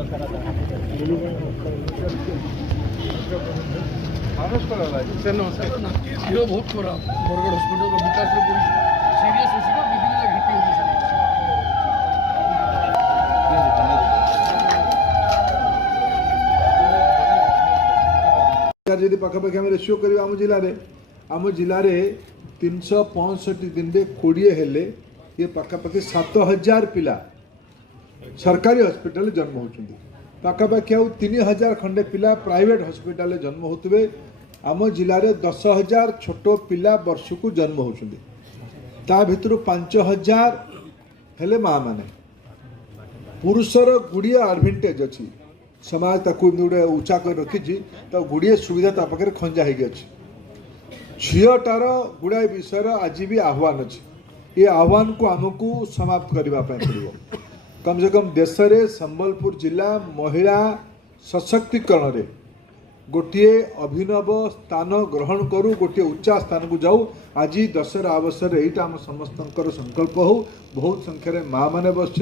बहुत खराब बरगढ़ हॉस्पिटल का विकास सीरियस अच्छी विभिन्न घटी होगी जदि पाखापाखि आम रेसीओ कर आम जिले में 365 दिन में 20 हेले ये पाखापाखि 7000 पिला सरकारी हॉस्पिटल जन्म होती पाखापाखि आउ 3000 खंडे पिला प्राइवेट हॉस्पिटल जन्म होते आम जिले में 10,000 छोट पिला वर्ष को जन्म होती ता भितर 5,000 हेले माँ माने पुरुषर गुड़िया एडभांटेज अच्छी समाज ताकू गोटे उच्चा कर रखी तो गुड़िए सुविधा ता पाखे खंजा हो झीटार गुड़ाए विषय आज भी आह्वान अच्छी ये आह्वान को आमको समाप्त करने पड़ो कम से कम देश में संबलपुर जिला महिला सशक्तिकरण रे गोटे अभिनव स्थान ग्रहण करूँ गोटे उच्चा स्थान को जाऊ आज दशहरा अवसर यहाँ आम समस्त संकल्प हो बहुत संख्यार माँ मैंने बस